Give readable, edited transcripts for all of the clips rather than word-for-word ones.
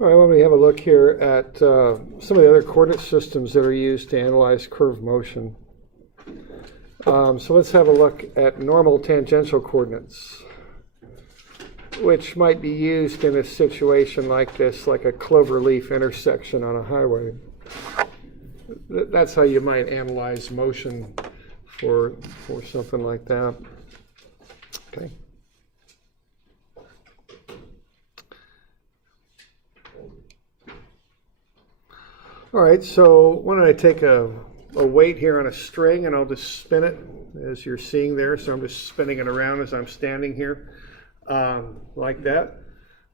All right, when we have a look here at some of the other coordinate systems that are used to analyze curved motion. So let's have a look at normal tangential coordinates, which might be used in a situation like this, like a cloverleaf intersection on a highway. That's how you might analyze motion for something like that. Okay. All right, so why don't I take a weight here on a string and I'll just spin it as you're seeing there. So I'm just spinning it around as I'm standing here like that.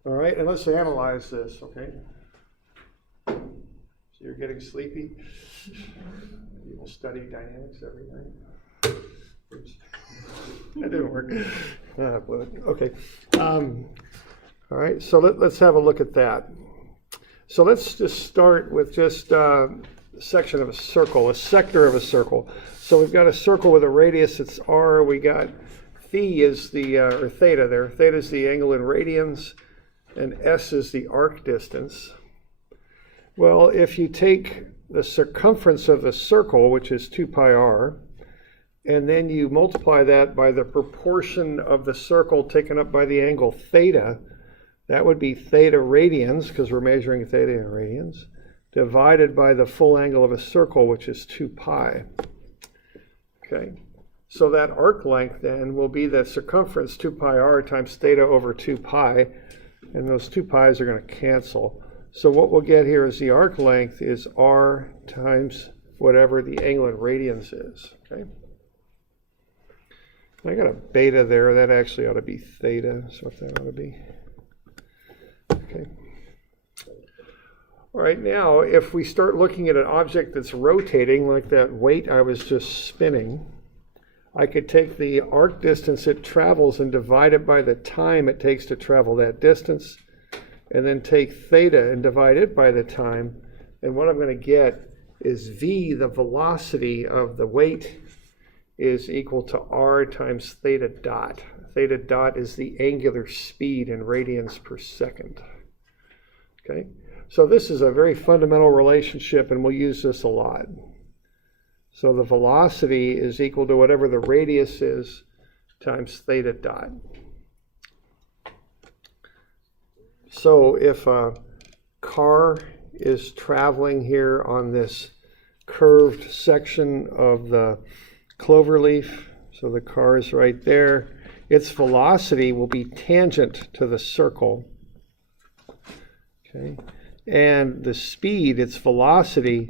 All right, and let's analyze this, okay? So you're getting sleepy? You will study dynamics every night? Oops. That didn't work. Okay. All right, so let's have a look at that. So let's just start with just a section of a circle, a sector of a circle. So we've got a circle with a radius, it's r. We got phi is the, or theta there. Theta is the angle in radians, and s is the arc distance. Well, if you take the circumference of the circle, which is 2 pi r, and then you multiply that by the proportion of the circle taken up by the angle theta, that would be theta radians, because we're measuring theta in radians, divided by the full angle of a circle, which is 2 pi. Okay, so that arc length then will be the circumference 2 pi r times theta over 2 pi, and those 2 pi's are going to cancel. So what we'll get here is the arc length is r times whatever the angle in radians is. Okay, I got a beta there. That actually ought to be theta. So what that ought to be. Okay. All right, now if we start looking at an object that's rotating, like that weight I was just spinning, I could take the arc distance it travels and divide it by the time it takes to travel that distance, and then take theta and divide it by the time, and what I'm going to get is v, the velocity of the weight, is equal to r times theta dot. Theta dot is the angular speed in radians per second. Okay, so this is a very fundamental relationship, and we'll use this a lot. So the velocity is equal to whatever the radius is times theta dot. So if a car is traveling here on this curved section of the cloverleaf, so the car is right there, its velocity will be tangent to the circle. Okay, and the speed, its velocity,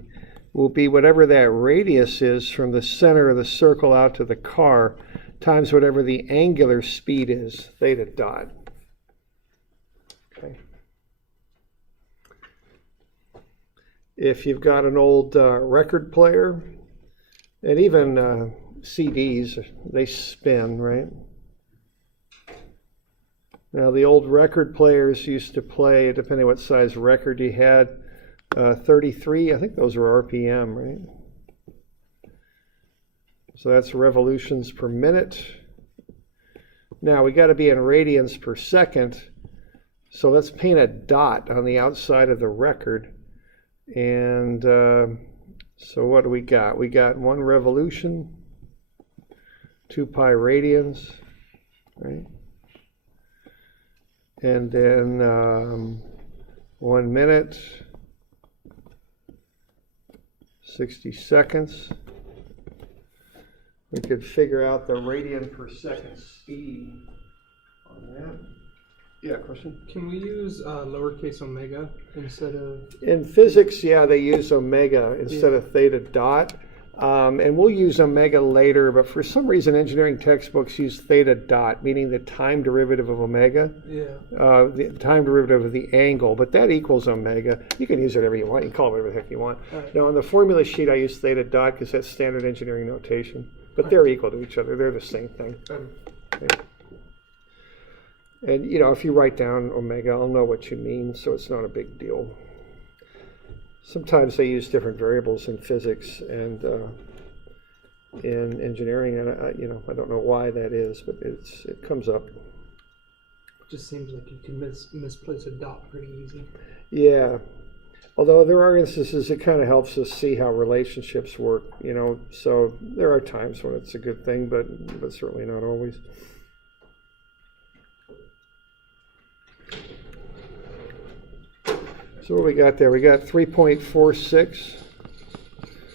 will be whatever that radius is from the center of the circle out to the car times whatever the angular speed is, theta dot. Okay. If you've got an old record player, and even CDs, they spin, right? Now, the old record players used to play, depending what size record you had, 33, I think those were RPM, right? So that's revolutions per minute. Now, we got to be in radians per second. So let's paint a dot on the outside of the record. And so what do we got? We got 1 revolution, 2 pi radians, right? And then 1 minute, 60 seconds. We could figure out the radian per second speed on that. Yeah, question? Can we use lowercase omega instead of... In physics, yeah, they use omega instead of theta dot. And we'll use omega later, but for some reason engineering textbooks use theta dot, meaning the time derivative of omega, the time derivative of the angle, but that equals omega. You can use it whatever you want. You can call it whatever the heck you want. Right. Now on the formula sheet I use theta dot because that's standard engineering notation, but they're equal to each other. They're the same thing. Okay. And if you write down omega, I'll know what you mean, so it's not a big deal. Sometimes they use different variables in physics and in engineering, and I don't know why that is, but it comes up. It just seems like you can misplace a dot pretty easy. Yeah, although there are instances it kind of helps us see how relationships work. So there are times when it's a good thing, but certainly not always. So what we got there? We got 3.46.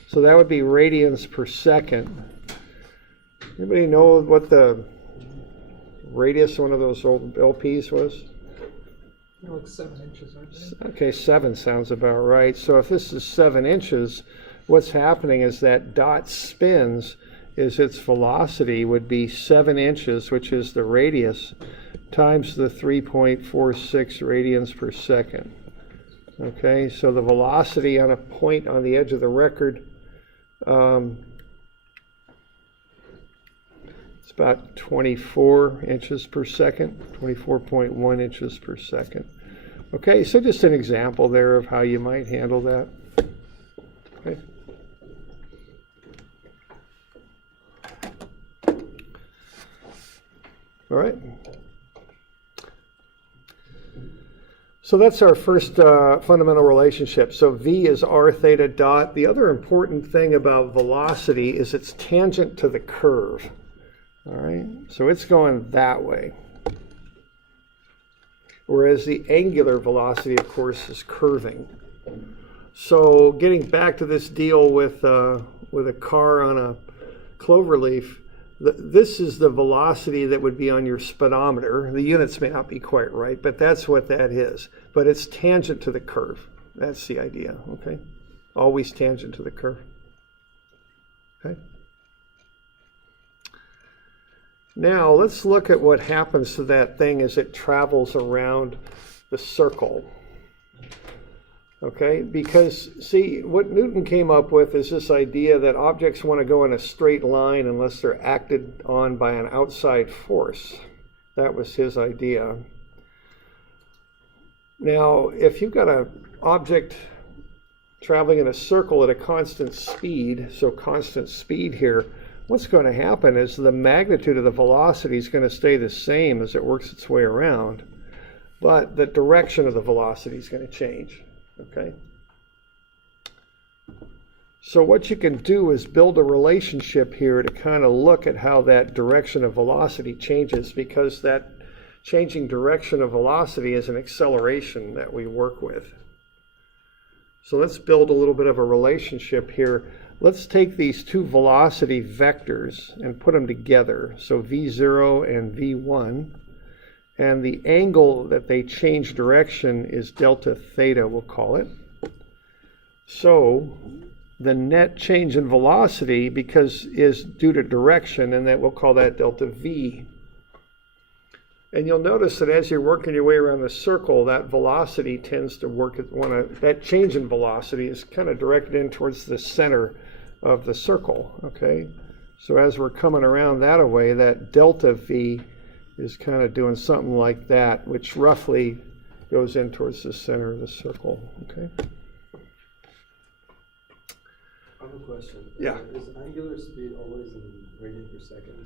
So that would be radians per second. Anybody know what the radius of one of those old LPs was? They're like 7 inches, aren't they? Okay, 7 sounds about right. So if this is 7 inches, what's happening is that dot spins, is its velocity would be 7 inches, which is the radius, times the 3.46 radians per second. Okay, so the velocity on a point on the edge of the record, it's about 24 inches per second, 24.1 inches per second. Okay, so just an example there of how you might handle that. Okay. All right. So that's our first fundamental relationship. So V is r theta dot. The other important thing about velocity is it's tangent to the curve. All right, so it's going that way. Whereas the angular velocity, of course, is curving. So getting back to this deal with a car on a cloverleaf, this is the velocity that would be on your speedometer. The units may not be quite right, but that's what that is. But it's tangent to the curve. That's the idea, okay? Always tangent to the curve. Okay? Now, let's look at what happens to that thing as it travels around the circle. Okay, because see, what Newton came up with is this idea that objects want to go in a straight line unless they're acted on by an outside force. That was his idea. Now, if you've got an object traveling in a circle at a constant speed, so constant speed here, what's going to happen is the magnitude of the velocity is going to stay the same as it works its way around, but the direction of the velocity is going to change. Okay. So what you can do is build a relationship here to kind of look at how that direction of velocity changes, because that changing direction of velocity is an acceleration that we work with. So let's build a little bit of a relationship here. Let's take these two velocity vectors and put them together. So V0 and V1. And the angle that they change direction is delta theta, we'll call it. So the net change in velocity is due to direction, and that we'll call that delta V. And you'll notice that as you're working your way around the circle, that velocity tends to that change in velocity is kind of directed in towards the center of the circle, okay? So as we're coming around that way, that delta V is kind of doing something like that, which roughly goes in towards the center of the circle, okay? I have a question. Yeah. Is angular speed always in radians per second?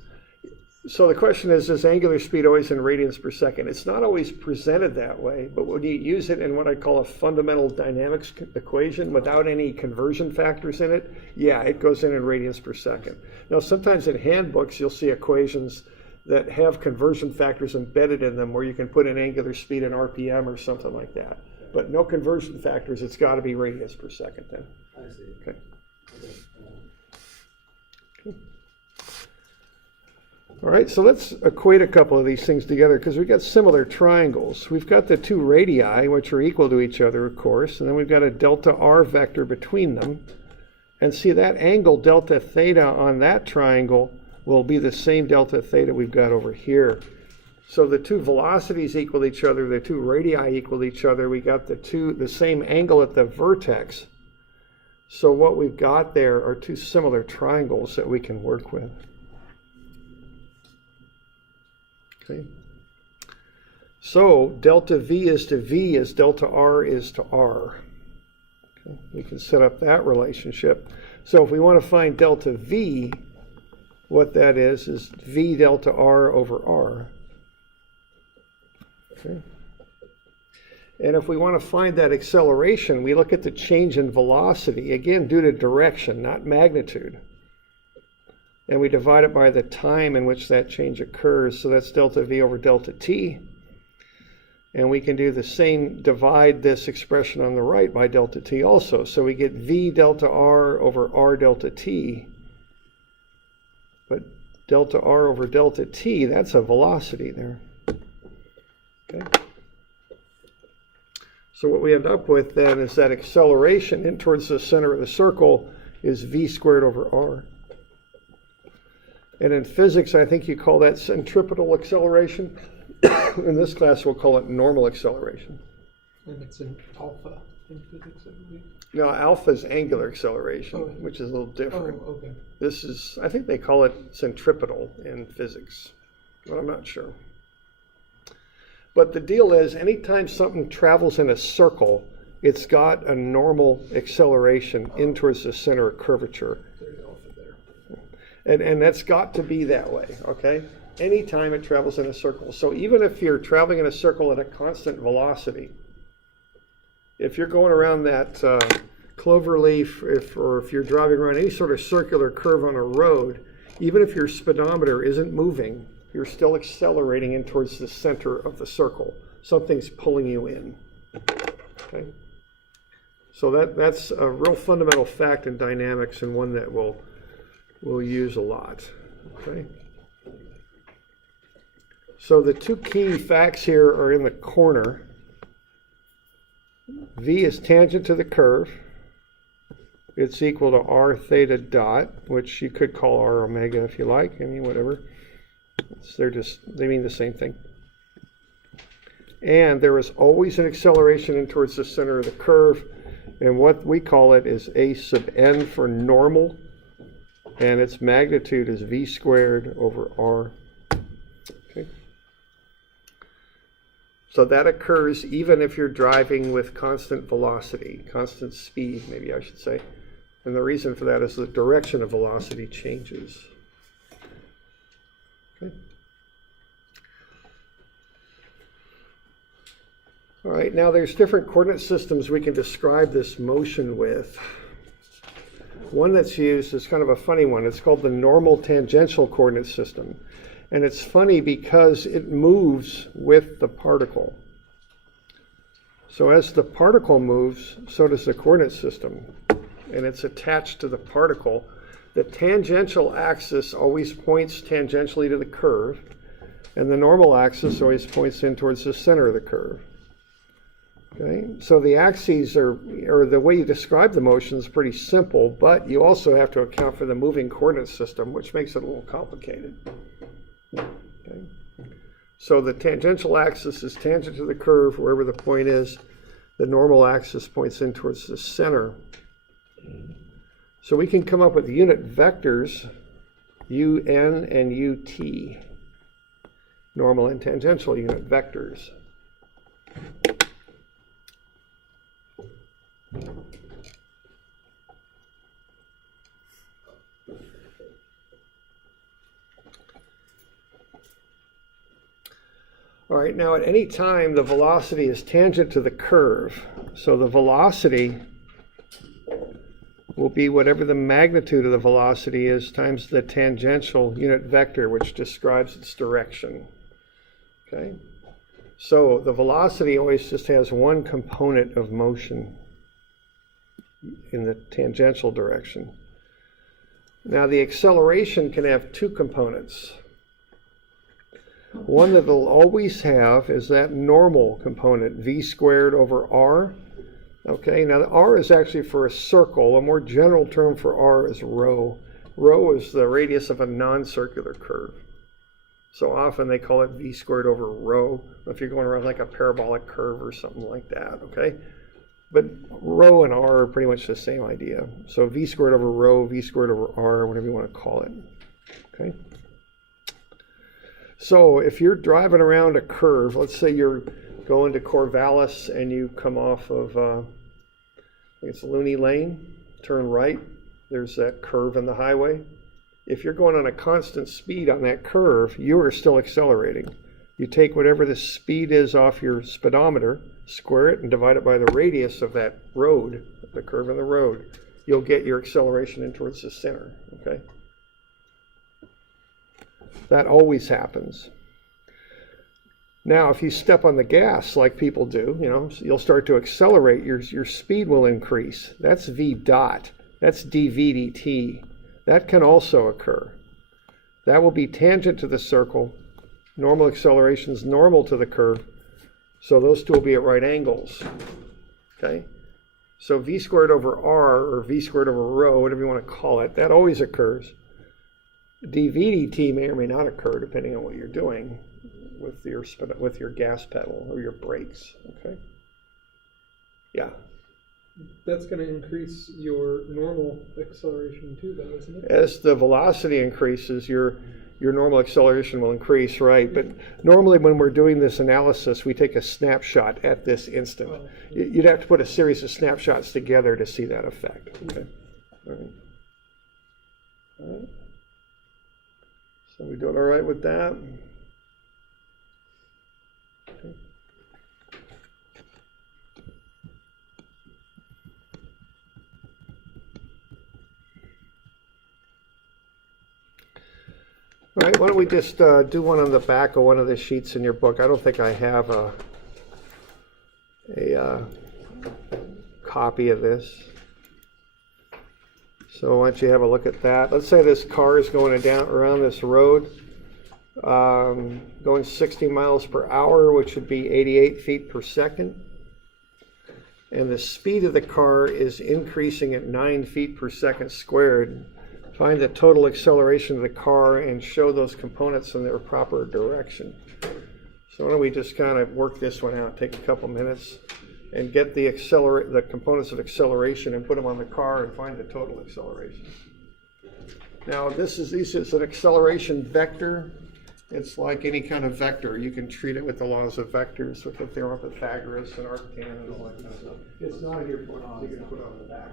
So the question is angular speed always in radians per second? It's not always presented that way, but when you use it in what I call a fundamental dynamics equation without any conversion factors in it, yeah, it goes in radians per second. Now, sometimes in handbooks, you'll see equations that have conversion factors embedded in them where you can put in angular speed in RPM or something like that. But no conversion factors, it's got to be radians per second then. I see. Okay. Okay. All right, so let's equate a couple of these things together because we've got similar triangles. We've got the two radii, which are equal to each other, of course, and then we've got a delta r vector between them. And see, that angle delta theta on that triangle will be the same delta theta we've got over here. So the two velocities equal each other, the two radii equal each other. We got the same angle at the vertex. So what we've got there are two similar triangles that we can work with. Okay. So delta V is to V as delta R is to R. Okay. We can set up that relationship. So if we want to find delta V, what that is V delta R over R. Okay. And if we want to find that acceleration, we look at the change in velocity, again due to direction, not magnitude. And we divide it by the time in which that change occurs, so that's delta V over delta T. And we can do the same, divide this expression on the right by delta T also. So we get V delta R over R delta T. But delta R over delta T, that's a velocity there. Okay. So what we end up with then is that acceleration in towards the center of the circle is V squared over R. And in physics, I think you call that centripetal acceleration. In this class, we'll call it normal acceleration. And it's an alpha in physics, I believe. No, alpha is angular acceleration, which is a little different. Oh, okay. This is, I think they call it centripetal in physics, but I'm not sure. But the deal is, anytime something travels in a circle, it's got a normal acceleration in towards the center of curvature. There's alpha there. And that's got to be that way, okay? Anytime it travels in a circle. So even if you're traveling in a circle at a constant velocity, if you're going around that clover leaf, or if you're driving around any sort of circular curve on a road, even if your speedometer isn't moving, you're still accelerating in towards the center of the circle. Something's pulling you in. Okay? So that's a real fundamental fact in dynamics, and one that we'll use a lot. Okay? So the two key facts here are in the corner. V is tangent to the curve. It's equal to R theta dot, which you could call R omega if you like. I mean, whatever. They mean the same thing. And there is always an acceleration in towards the center of the curve, and what we call it is A sub n for normal, and its magnitude is V squared over R. Okay. So that occurs even if you're driving with constant velocity, constant speed, maybe I should say. And the reason for that is the direction of velocity changes. Okay. All right, now there's different coordinate systems we can describe this motion with. One that's used is kind of a funny one. It's called the normal tangential coordinate system. And it's funny because it moves with the particle. So as the particle moves, so does the coordinate system. And it's attached to the particle. The tangential axis always points tangentially to the curve, and the normal axis always points in towards the center of the curve. Okay, so the axes or the way you describe the motion is pretty simple, but you also have to account for the moving coordinate system, which makes it a little complicated. Okay. So the tangential axis is tangent to the curve wherever the point is. The normal axis points in towards the center. So we can come up with unit vectors, un and ut, normal and tangential unit vectors. All right, now at any time the velocity is tangent to the curve, so the velocity will be whatever the magnitude of the velocity is times the tangential unit vector, which describes its direction. Okay, so the velocity always just has one component of motion in the tangential direction. Now the acceleration can have two components. One that it'll always have is that normal component, v squared over r, Okay, now the R is actually for a circle. A more general term for R is rho. Rho is the radius of a non-circular curve. So often they call it v squared over rho if you're going around like a parabolic curve or something like that, okay? But rho and R are pretty much the same idea. So v squared over rho, v squared over R, whatever you want to call it, okay? So if you're driving around a curve, let's say you're going to Corvallis and you come off of, I think it's Looney Lane, turn right, there's that curve in the highway. If you're going on a constant speed on that curve, you are still accelerating. You take whatever the speed is off your speedometer, square it, and divide it by the radius of that road, the curve in the road. You'll get your acceleration in towards the center, okay? That always happens. Now, if you step on the gas like people do, you'll start to accelerate. Your speed will increase. That's v dot. That's dv dt. That can also occur. That will be tangent to the circle. Normal acceleration is normal to the curve. So those two will be at right angles. Okay? So v squared over r, or v squared over rho, whatever you want to call it, that always occurs. dv dt may or may not occur depending on what you're doing with your gas pedal or your brakes. Okay? Yeah. That's going to increase your normal acceleration too, though, isn't it? As the velocity increases, your normal acceleration will increase, right? But normally when we're doing this analysis, we take a snapshot at this instant. Oh. You'd have to put a series of snapshots together to see that effect. Okay. All right. All right. So we doing all right with that? Okay. All right, why don't we just do one on the back of one of the sheets in your book. I don't think I have a copy of this. So why don't you have a look at that. Let's say this car is going down around this road, going 60 miles per hour, which would be 88 feet per second. And the speed of the car is increasing at 9 feet per second squared. Find the total acceleration of the car and show those components in their proper direction. So why don't we just kind of work this one out, take a couple minutes, and get the components of acceleration and put them on the car and find the total acceleration. Now this is an acceleration vector. It's like any kind of vector. You can treat it with the laws of vectors, with the theorem of Pythagoras and arctan and all that kind of stuff. It's not in your book, so you can put it on the back.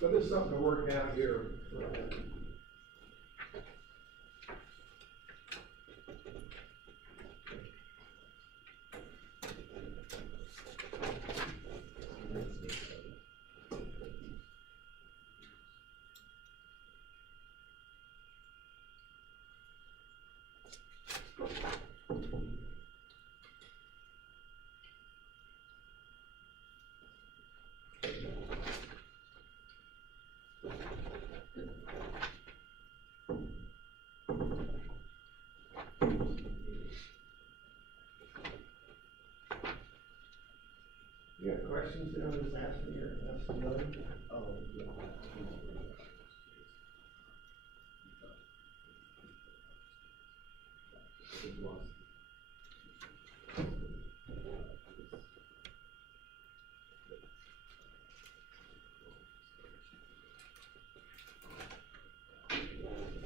So there's something to work out here. You got questions there? Just ask me or ask another. Oh, yeah.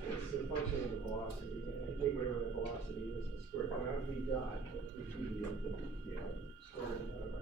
It's a function of the velocity. I think whatever the velocity is, the square out v dot, which would be the square root of our.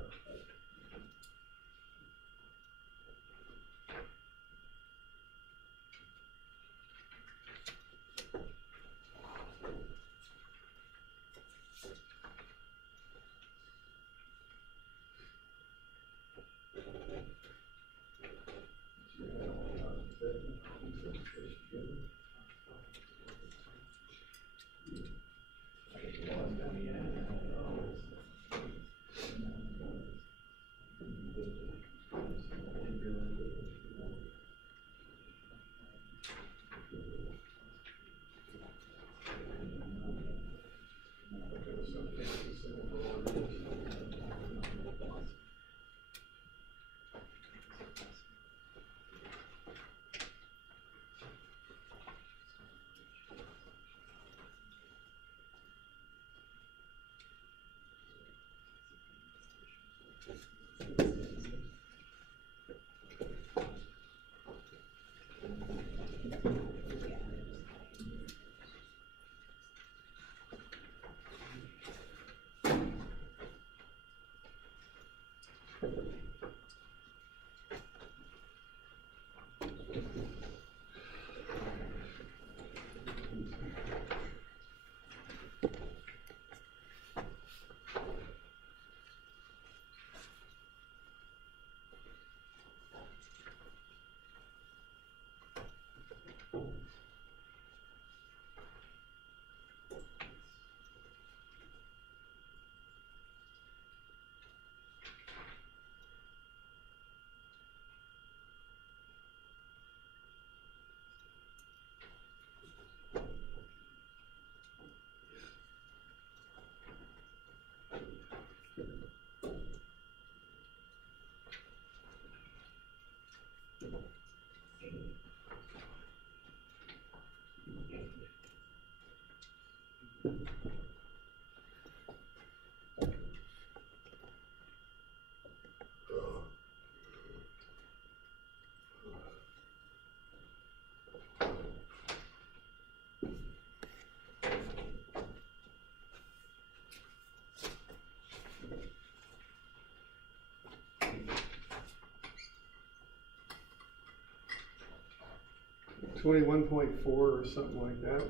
21.4 or something like that.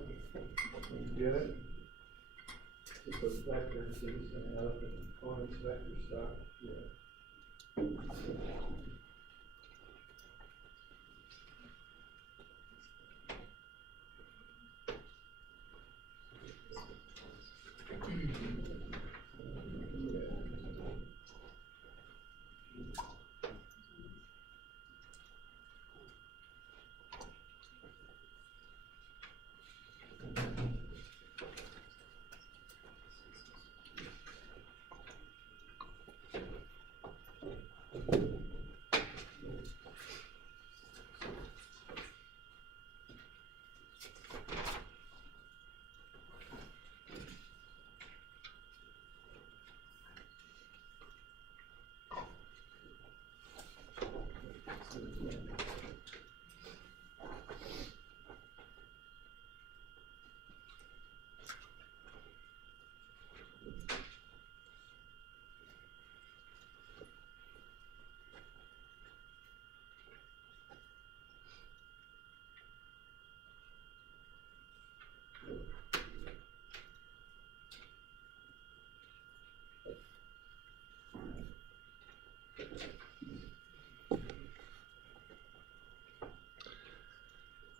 You get it? Just a vector, so you're just gonna add up the components vector stuff. Yeah.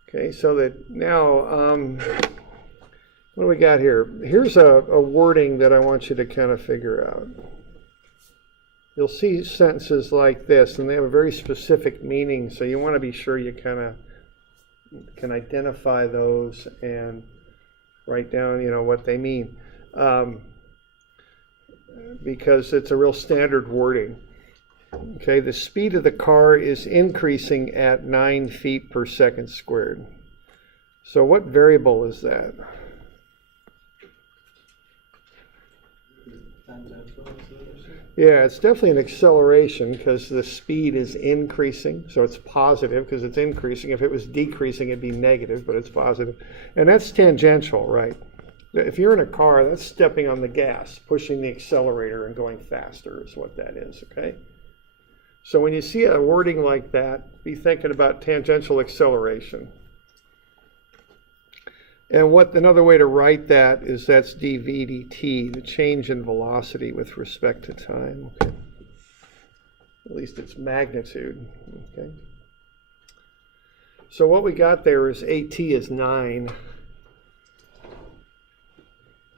Okay, so that now, what do we got here? Here's a wording that I want you to kind of figure out. You'll see sentences like this, and they have a very specific meaning, so you want to be sure you kind of can identify those and write down, what they mean. Because it's a real standard wording. Okay, the speed of the car is increasing at 9 feet per second squared. So what variable is that? Tangential acceleration? Yeah, it's definitely an acceleration because the speed is increasing. So it's positive because it's increasing. If it was decreasing, it'd be negative, but it's positive. And that's tangential, right? If you're in a car, that's stepping on the gas, pushing the accelerator and going faster is what that is, okay? So when you see a wording like that, be thinking about tangential acceleration. And another way to write that is that's dv dt, the change in velocity with respect to time. Okay. At least its magnitude. Okay. So what we got there is AT is 9.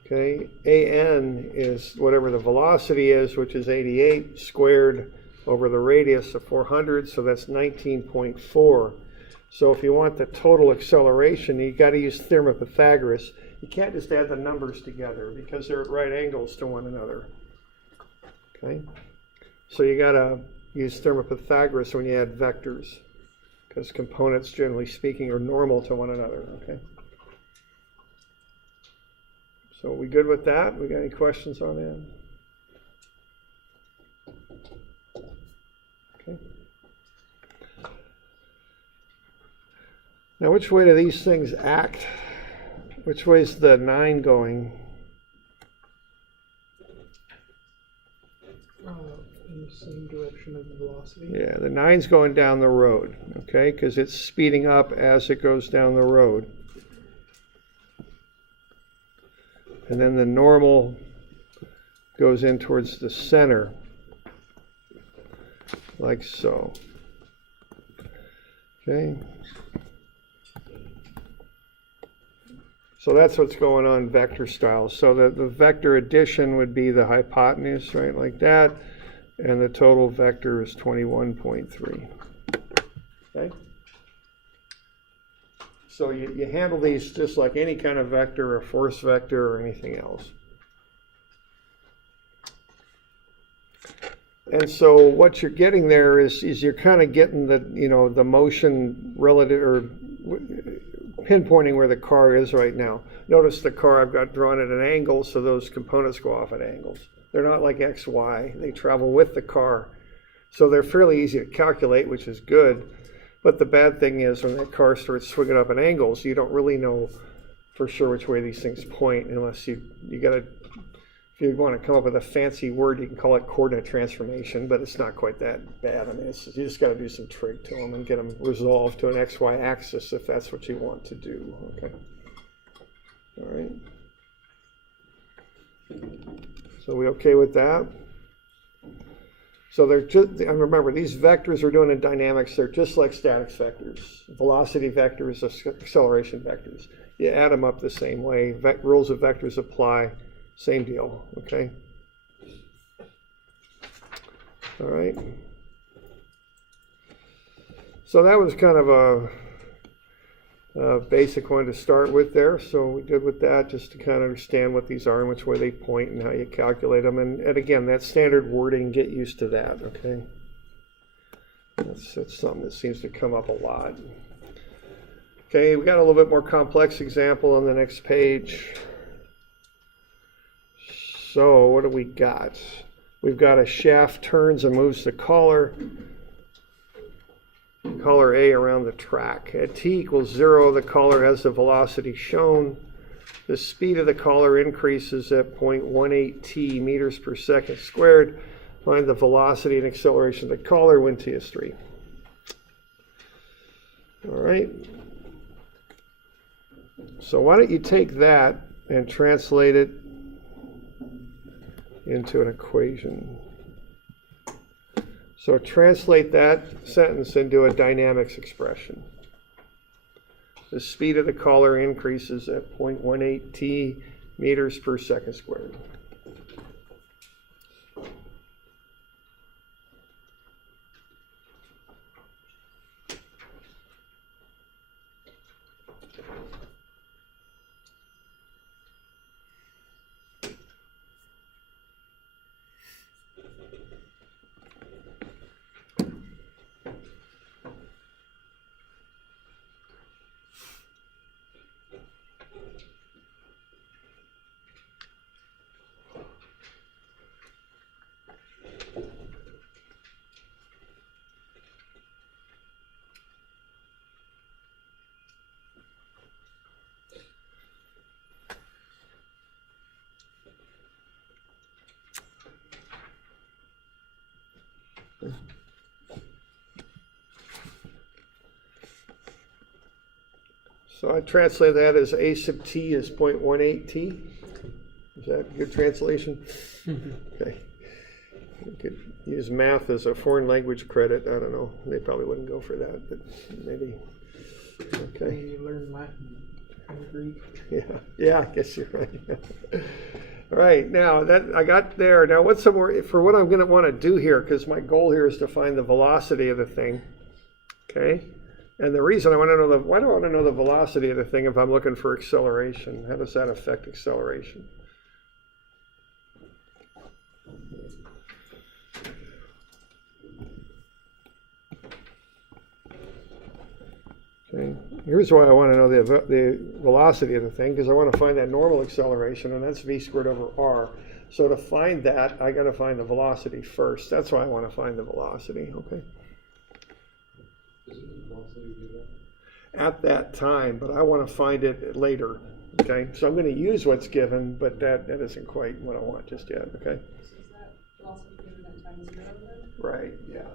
Okay. AN is whatever the velocity is, which is 88 squared over the radius of 400, so that's 19.4. So if you want the total acceleration, you got to use theorem of Pythagoras. You can't just add the numbers together because they're at right angles to one another. Okay? So you got to use theorem of Pythagoras when you add vectors because components, generally speaking, are normal to one another. Okay? So are we good with that? We got any questions on that? Okay. Now, which way do these things act? Which way is the 9 going? In the same direction of the velocity. Yeah, the 9's going down the road, okay, because it's speeding up as it goes down the road. And then the normal goes in towards the center, like so. Okay. So that's what's going on vector style. So the vector addition would be the hypotenuse, right, like that. And the total vector is 21.3. Okay? So you handle these just like any kind of vector, a force vector, or anything else. And so what you're getting there is you're kind of getting the motion relative, or pinpointing where the car is right now. Notice the car I've got drawn at an angle, so those components go off at angles. They're not like X, Y. They travel with the car. So they're fairly easy to calculate, which is good. But the bad thing is when that car starts swinging up at angles, you don't really know for sure which way these things point unless you got to if you want to come up with a fancy word, you can call it coordinate transformation, but it's not quite that bad. I mean, you just got to do some trig to them and get them resolved to an XY axis if that's what you want to do. Okay. All right. So we okay with that? So they're just, and remember, these vectors we're doing in dynamics, they're just like statics vectors. Velocity vectors, acceleration vectors. You add them up the same way. Rules of vectors apply. Same deal, okay? All right. So that was kind of a basic one to start with there. So we did with that just to kind of understand what these are and which way they point and how you calculate them. And again, that standard wording, get used to that, okay? That's something that seems to come up a lot. Okay, we got a little bit more complex example on the next page. So what do we got? We've got a shaft turns and moves the collar A around the track. At t equals 0, the collar has the velocity shown. The speed of the collar increases at 0.18 t meters per second squared. Find the velocity and acceleration of the collar when t is 3. All right. So why don't you take that and translate it into an equation. So translate that sentence into a dynamics expression. The speed of the collar increases at 0.18 t meters per second squared. So I translate that as a sub t is 0.18 t. Is that a good translation? Okay. You could use math as a foreign language credit. I don't know. They probably wouldn't go for that, but maybe. Okay. Maybe you learn Latin and Greek. Yeah, I guess you're right. All right, now that I got there. Now what's some more for what I'm going to want to do here, because my goal here is to find the velocity of the thing. Okay. And the reason I want to know why do I want to know the velocity of the thing if I'm looking for acceleration? How does that affect acceleration? Okay, here's why I want to know the velocity of the thing, because I want to find that normal acceleration, and that's v squared over r. So to find that, I got to find the velocity first. That's why I want to find the velocity, okay? At that time, but I want to find it later, okay? So I'm going to use what's given, but that isn't quite what I want just yet, okay? So is that velocity given at time 0 then? Right, yeah.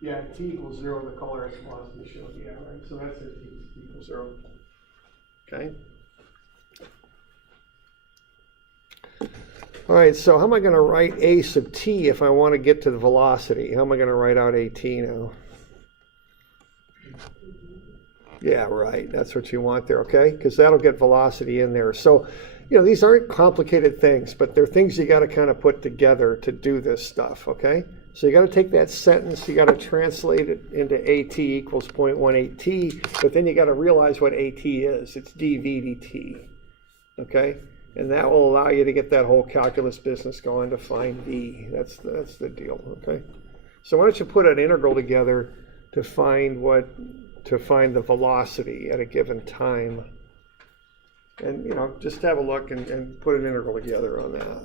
Yeah, t equals 0, the color has velocity shown, yeah, right? So that's it, t equals 0, okay? All right, so how am I going to write a sub t if I want to get to the velocity? How am I going to write out at now? Yeah, right. That's what you want there, okay? Because that'll get velocity in there. So, you know, these aren't complicated things, but they're things you got to kind of put together to do this stuff, okay? So you got to take that sentence, you got to translate it into at equals 0.18 t, but then you got to realize what at is. It's dv dt, okay? And that will allow you to get that whole calculus business going to find v. That's the deal, okay? So why don't you put an integral together to find the velocity at a given time. And, you know, just have a look and put an integral together on that.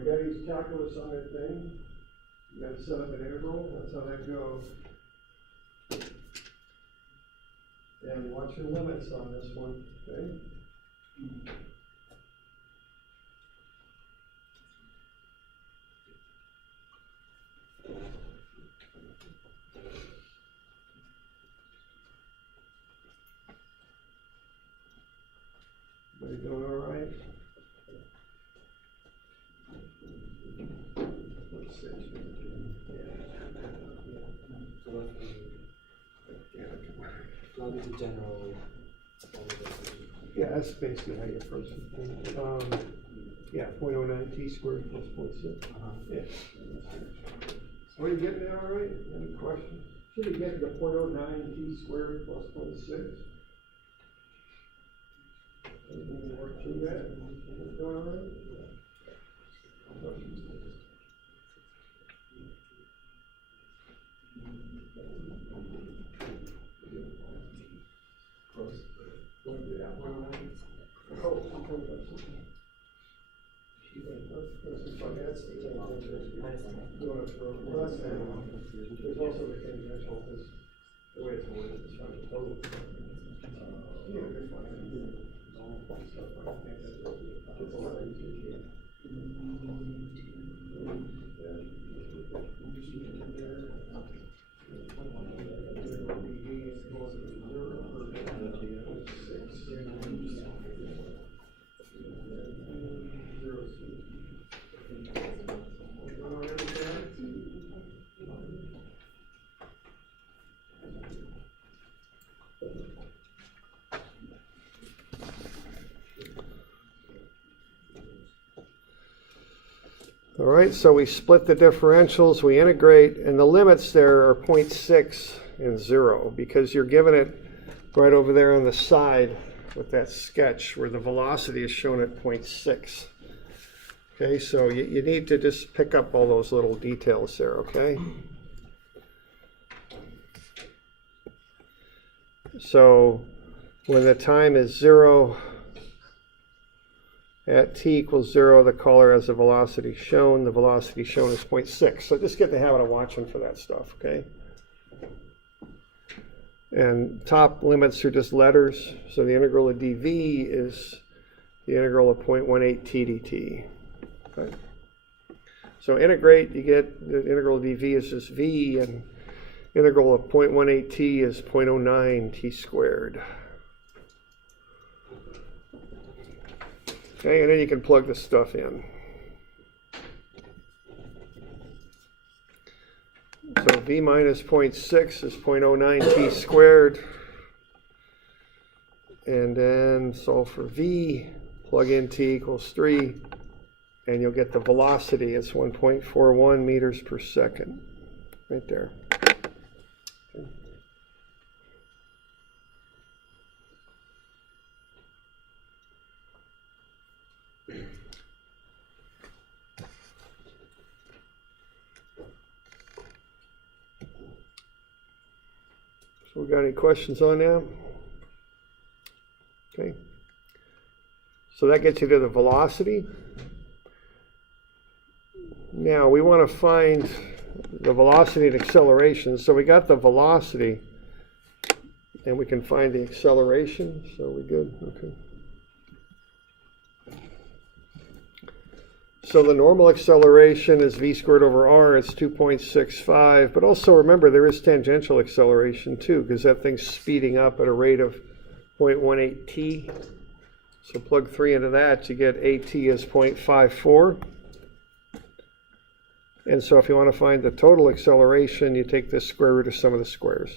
you got these calculus on that thing. You got to set up an integral. That's how that goes. And watch your limits on this one, okay? Everybody doing all right? Let's see. So that'll be the general. Yeah, that's basically how you approach it. Yeah, 0.09 t squared plus 0.6. Yeah. So are you getting that all right? Any questions? Should we get to 0.09 t squared plus 0.6? Anything to work through that? Is it all right? Close. There's also the tangential, because the way it's worded, it's not a total. Yeah, you're fine. Stuff like that. It's a lot easier. All right, so we split the differentials, we integrate, and the limits there are 0.6 and 0 because you're given it right over there on the side with that sketch where the velocity is shown at 0.6. Okay, so you need to just pick up all those little details there, okay? So when the time is 0, at t equals 0, the caller has the velocity shown. The velocity shown is 0.6. So just get the habit of watching for that stuff, okay? And top limits are just letters. So the integral of dv is the integral of 0.18 t dt. Okay? So integrate, you get the integral of dv is just v, and integral of 0.18 t is 0.09 t squared. Okay, and then you can plug this stuff in. So v minus 0.6 is 0.09 t squared. And then solve for v, plug in t equals 3, and you'll get the velocity. It's 1.41 meters per second, right there. Okay. So we got any questions on that? Okay. So that gets you to the velocity. Now we want to find the velocity and acceleration. So we got the velocity and we can find the acceleration. So we good? Okay. So the normal acceleration is v squared over r, it's 2.65, but also remember there is tangential acceleration too, because that thing's speeding up at a rate of 0.18 t. So plug 3 into that, you get at is 0.54. And so if you want to find the total acceleration, you take the square root of sum of the squares.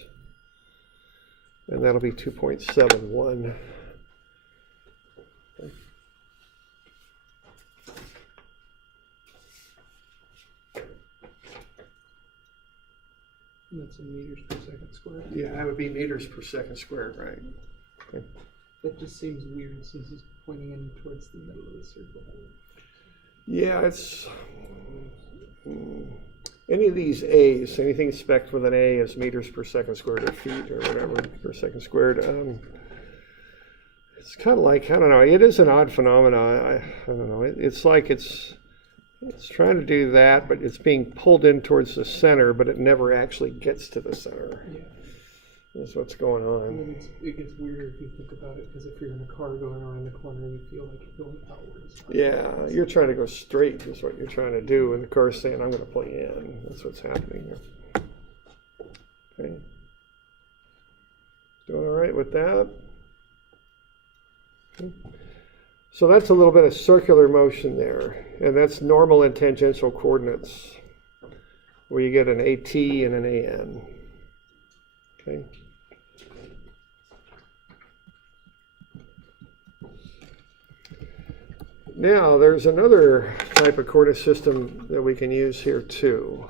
And that'll be 2.71. That's in meters per second squared. Yeah, that would be meters per second squared, right? Okay. That just seems weird since it's pointing in towards the middle of the circle. Yeah, it's any of these A's, anything spec'd with an A is meters per second squared or feet or whatever per second squared. It's kind of like, I don't know, it is an odd phenomenon. I don't know, it's like it's It's trying to do that, but it's being pulled in towards the center, but it never actually gets to the center. Yeah. That's what's going And on. then it gets weird if you think about it, because if you're in a car going around the corner, you feel like you're going outwards. Yeah, you're trying to go straight is what you're trying to do, and the car's saying, I'm going to play in. That's what's happening here. Okay. Doing all right with that? Okay. So that's a little bit of circular motion there, and that's normal and tangential coordinates, where you get an AT and an AN. Okay. Now, there's another type of coordinate system that we can use here too.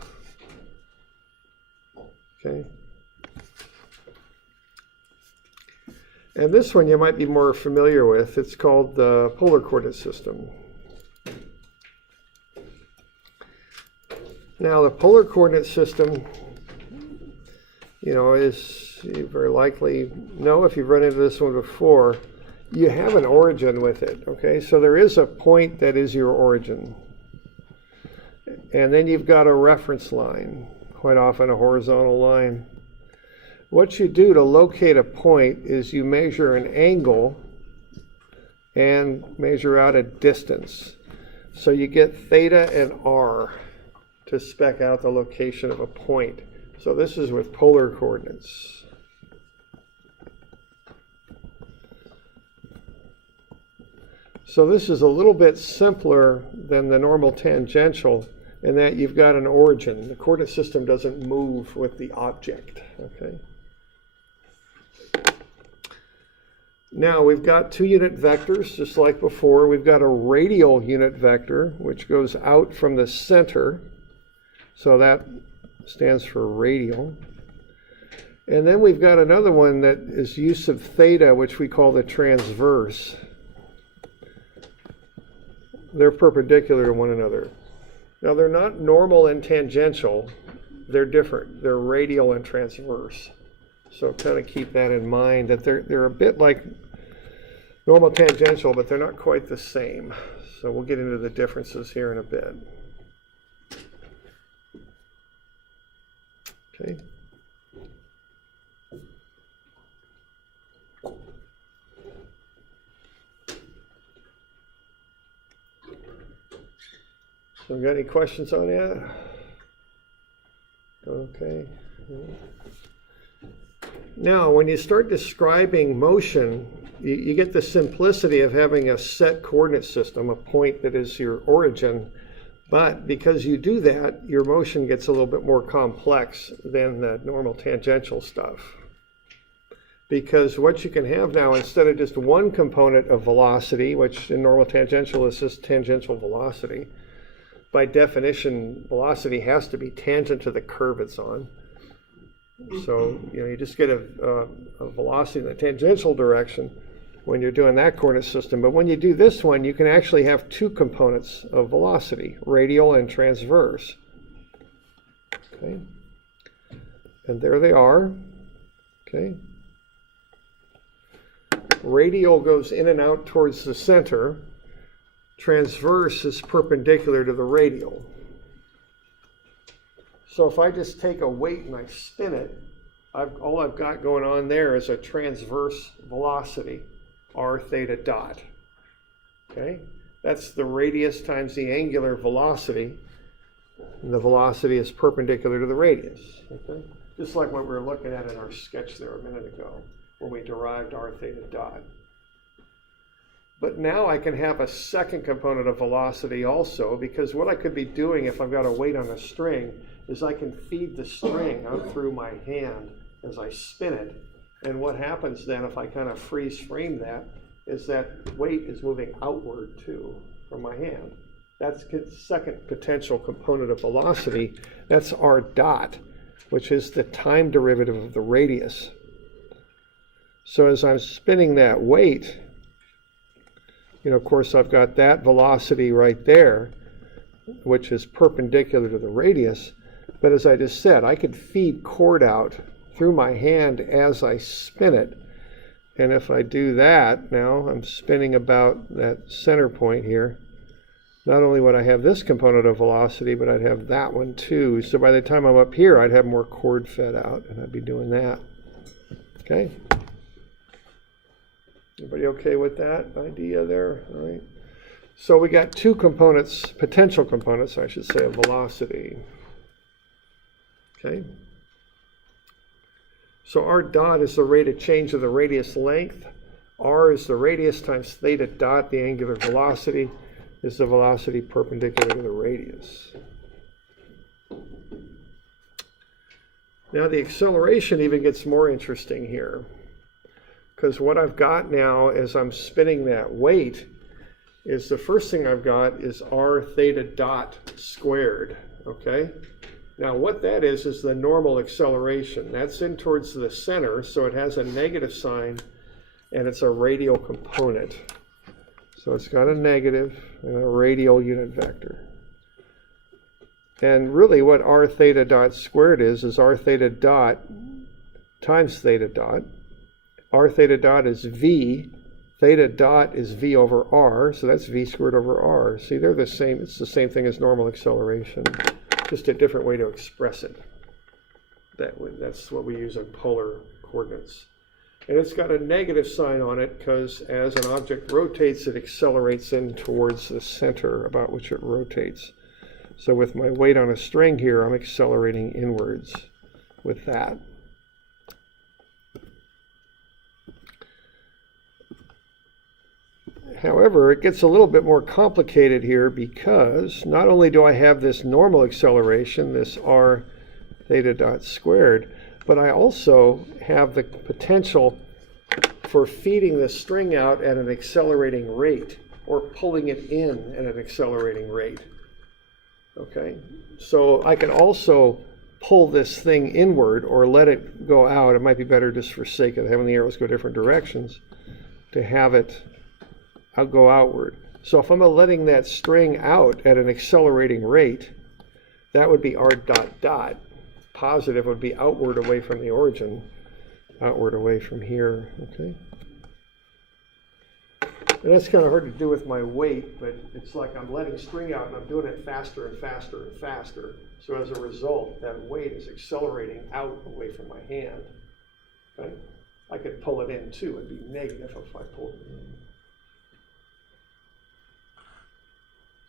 Okay. And this one you might be more familiar with. It's called the polar coordinate system. Now, the polar coordinate system, is, you very likely know if you've run into this one before, you have an origin with it, okay? So there is a point that is your origin. And then you've got a reference line, quite often a horizontal line. What you do to locate a point is you measure an angle and measure out a distance. So you get theta and r to spec out the location of a point. So this is with polar coordinates. So this is a little bit simpler than the normal tangential in that you've got an origin. The coordinate system doesn't move with the object, okay? Now we've got two unit vectors, just like before. We've got a radial unit vector, which goes out from the center. So that stands for radial. And then we've got another one that is use of theta, which we call the transverse. They're perpendicular to one another. Now they're not normal and tangential. They're different. They're radial and transverse. So kind of keep that in mind, that they're a bit like normal tangential, but they're not quite the same. So we'll get into the differences here in a bit. Okay. So got any questions on that? Okay. Now, when you start describing motion, you get the simplicity of having a set coordinate system, a point that is your origin. But because you do that, your motion gets a little bit more complex than the normal tangential stuff. Because what you can have now, instead of just one component of velocity, which in normal tangential is just tangential velocity, by definition, velocity has to be tangent to the curve it's on. So, you just get a velocity in the tangential direction when you're doing that coordinate system. But when you do this one, you can actually have two components of velocity, radial and transverse. Okay. And there they are. Okay. Radial goes in and out towards the center. Transverse is perpendicular to the radial. So if I just take a weight and I spin it, all I've got going on there is a transverse velocity, r theta dot. Okay? That's the radius times the angular velocity. And the velocity is perpendicular to the radius. Okay? Just like what we were looking at in our sketch there a minute ago, when we derived r theta dot. But now I can have a second component of velocity also, because what I could be doing if I've got a weight on a string is I can feed the string out through my hand as I spin it. And what happens then if I kind of freeze frame that is that weight is moving outward too from my hand. That's the second potential component of velocity. That's r dot, which is the time derivative of the radius. So as I'm spinning that weight, of course, I've got that velocity right there, which is perpendicular to the radius. But as I just said, I could feed chord out through my hand as I spin it. And if I do that, now I'm spinning about that center point here. not only would I have this component of velocity, but I'd have that one too. So by the time I'm up here, I'd have more chord fed out, and I'd be doing that. Okay? Everybody okay with that idea there? All right. So we got two components, potential components, I should say, of velocity. Okay? So r dot is the rate of change of the radius length. R is the radius times theta dot, the angular velocity, is the velocity perpendicular to the radius. Now the acceleration even gets more interesting here, because what I've got now as I'm spinning that weight is the first thing I've got is r theta dot squared, okay? Now what that is the normal acceleration. That's in towards the center, so it has a negative sign, and it's a radial component. So it's got a negative and a radial unit vector. And really what r theta dot squared is r theta dot times theta dot. R theta dot is v. Theta dot is v over r, so that's v squared over r. See, they're the same. It's the same thing as normal acceleration, just a different way to express it. That's what we use in polar coordinates. And it's got a negative sign on it because as an object rotates, it accelerates in towards the center about which it rotates. So with my weight on a string here, I'm accelerating inwards with that. However, it gets a little bit more complicated here because not only do I have this normal acceleration, this r theta dot squared, but I also have the potential for feeding the string out at an accelerating rate or pulling it in at an accelerating rate. Okay, so I can also pull this thing inward or let it go out. It might be better just for sake of having the arrows go different directions to have it go outward. So if I'm letting that string out at an accelerating rate, that would be r dot dot. Positive would be outward away from the origin, outward away from here, okay? And that's kind of hard to do with my weight, but it's like I'm letting string out and I'm doing it faster and faster and faster. So as a result, that weight is accelerating out away from my hand, okay? I could pull it in too. It'd be negative if I pulled it in.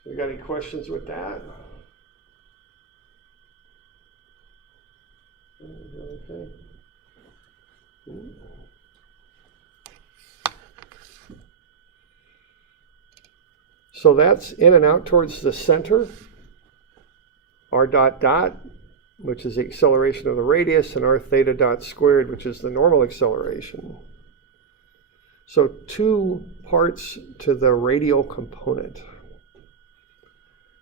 So you got any questions with that? Okay. So that's in and out towards the center. R dot dot, which is the acceleration of the radius, and r theta dot squared, which is the normal acceleration. So two parts to the radial component,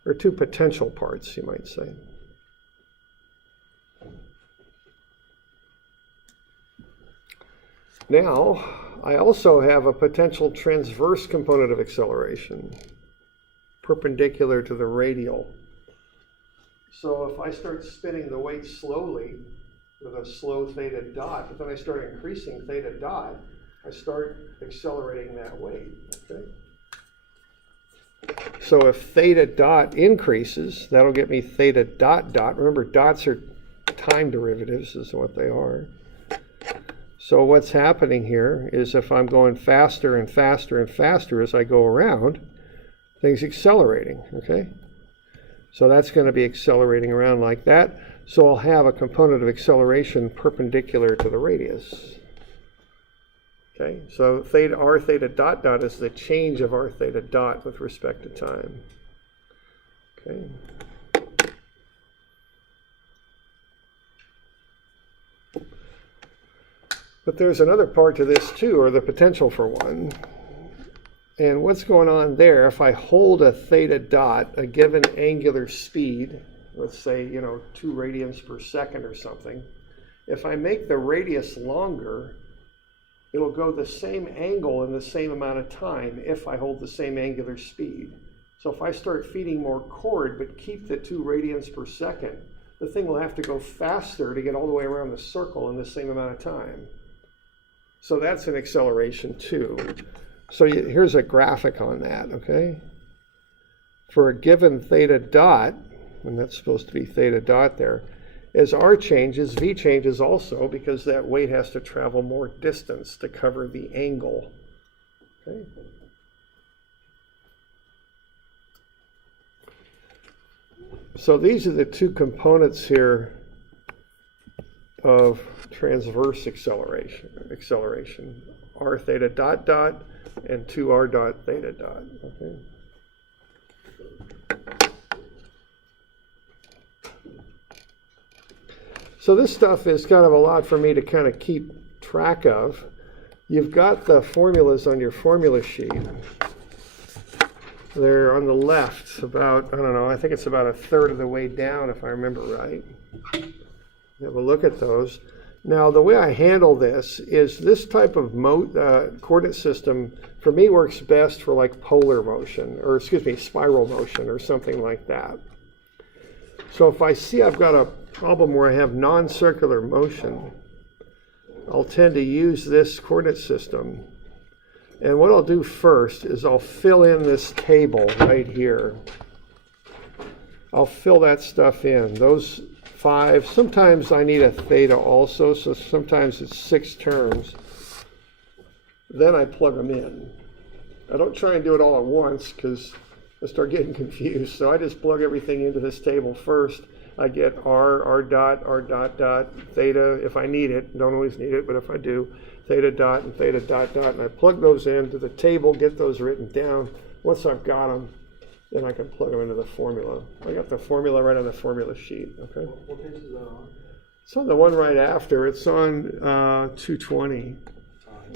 or two potential parts, you might say. Now, I also have a potential transverse component of acceleration, perpendicular to the radial. So if I start spinning the weight slowly with a slow theta dot, but then I start increasing theta dot, I start accelerating that weight, okay? So if theta dot increases, that'll get me theta dot dot. Remember, dots are time derivatives, is what they are. So what's happening here is if I'm going faster and faster and faster as I go around, things accelerating, okay? So that's going to be accelerating around like that. So I'll have a component of acceleration perpendicular to the radius. Okay, so theta r theta dot dot is the change of r theta dot with respect to time. Okay. But there's another part to this too, or the potential for one. And what's going on there, if I hold a theta dot, a given angular speed, let's say, 2 radians per second or something, if I make the radius longer, it'll go the same angle in the same amount of time if I hold the same angular speed. So if I start feeding more chord but keep the 2 radians per second, the thing will have to go faster to get all the way around the circle in the same amount of time. So that's an acceleration too. So here's a graphic on that, okay? for a given theta dot, and that's supposed to be theta dot there, as r changes, v changes also, because that weight has to travel more distance to cover the angle. Okay. So these are the two components here of transverse acceleration, r theta dot dot and 2r dot theta dot. Okay. So this stuff is kind of a lot for me to kind of keep track of. You've got the formulas on your formula sheet. They're on the left, about, I don't know, I think it's about a third of the way down if I remember right. Have a look at those. Now the way I handle this is this type of coordinate system for me works best for like polar motion, or excuse me, spiral motion or something like that. So if I see I've got a problem where I have non-circular motion, I'll tend to use this coordinate system. And what I'll do first is I'll fill in this table right here. I'll fill that stuff in. Those 5, sometimes I need a theta also, so sometimes it's 6 terms. Then I plug them in. I don't try and do it all at once because I start getting confused. So I just plug everything into this table first. I get r dot, theta, if I need it. Don't always need it, but if I do, theta dot and theta dot dot, and I plug those into the table, get those written down. Once I've got them, then I can plug them into the formula. I got the formula right on the formula sheet, okay? What page is that on? It's on the one right after. It's on 220,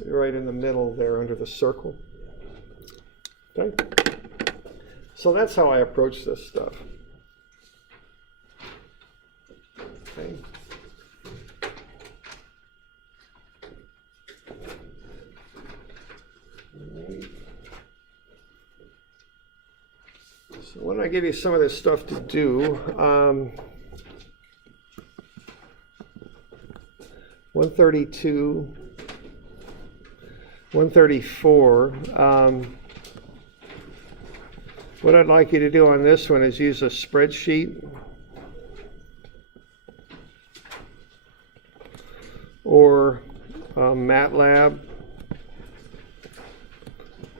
right in the middle there under the circle. Okay? So that's how I approach this stuff. Okay. So why don't I give you some of this stuff to do? 132, 134. What I'd like you to do on this one is use a spreadsheet or MATLAB,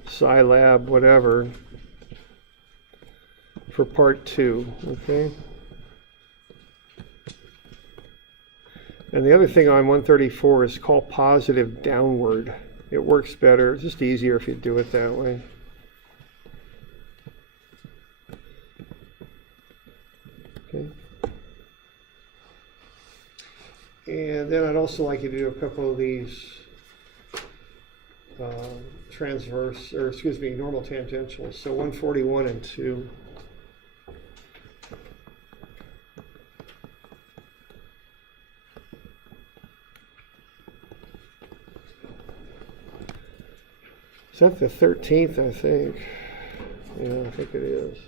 Scilab, whatever, for part 2, okay? And the other thing on 134 is call positive downward. It works better. It's just easier if you do it that way. Okay. And then I'd also like you to do a couple of these transverse, or excuse me, normal tangentials. So 141 and 2. Is that the 13th, I think? Yeah, I think it is.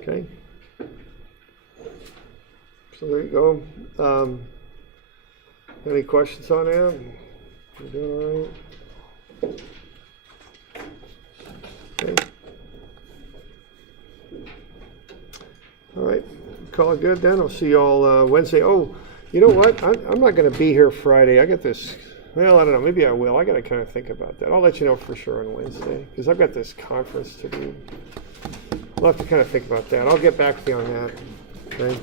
Okay. So there you go. Any questions on that? You doing all right? Okay. All right. Call it good then. I'll see you all Wednesday. Oh, you know what? I'm not going to be here Friday. I got this. Well, I don't know. Maybe I will. I got to kind of think about that. I'll let you know for sure on Wednesday because I've got this conference to do. I'll have to kind of think about that. I'll get back to you on that. Okay.